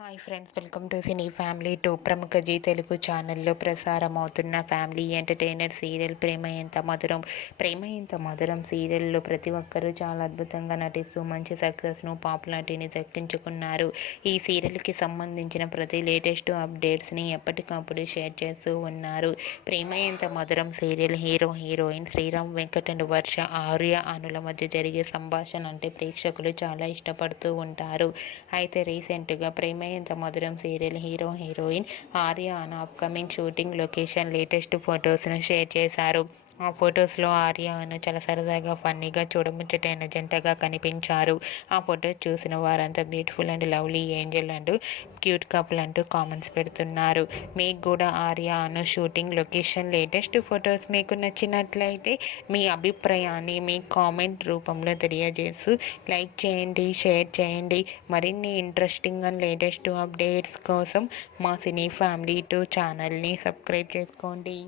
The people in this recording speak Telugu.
Hi friends, welcome to cine family two. ప్రముఖ జీ తెలుగు ఛానల్లో ప్రసారం అవుతున్న ఫ్యామిలీ ఎంటర్టైనర్ సీరియల్ ప్రేమ ఎంత మధురం. ప్రేమ ఎంత మధురం సీరియల్లో ప్రతి ఒక్కరూ చాలా అద్భుతంగా నటిస్తూ మంచి సక్సెస్ను, పాపులారిటీని దక్కించుకున్నారు. ఈ సీరియల్కి సంబంధించిన ప్రతి లేటెస్ట్ అప్డేట్స్ని ఎప్పటికప్పుడు షేర్ చేస్తూ ఉన్నారు. Prema Entha Madhuram serial hero heroine Sriram Venkat and Varsha, Arya అనుల మధ్య జరిగే సంభాషణ అంటే ప్రేక్షకులు చాలా ఇష్టపడుతూ ఉంటారు. అయితే రీసెంట్గా Prema Entha Madhuram serial hero heroine Arya Anu upcoming shooting location latest ఫొటోస్ను షేర్ చేశారు. ఆ ఫొటోస్లో ఆర్య అను చాలా సరదాగా, ఫన్నీగా, చూడముచ్చటైన జంటగా కనిపించారు. ఆ ఫొటోస్ చూసిన వారంతా బ్యూటిఫుల్ అండ్ లవ్లీ ఏంజల్ అంటూ, క్యూట్ కపుల్ అంటూ కామెంట్స్ పెడుతున్నారు. మీకు కూడా ఆర్య అను షూటింగ్ లొకేషన్ లేటెస్ట్ ఫొటోస్ మీకు నచ్చినట్లయితే మీ అభిప్రాయాన్ని మీ కామెంట్ రూపంలో తెలియజేస్తూ లైక్ చేయండి, షేర్ చేయండి. మరిన్ని ఇంట్రెస్టింగ్ అండ్ లేటెస్ట్ అప్డేట్స్ కోసం మా సినీ ఫ్యామిలీ 2 ఛానల్ని సబ్స్క్రైబ్ చేసుకోండి.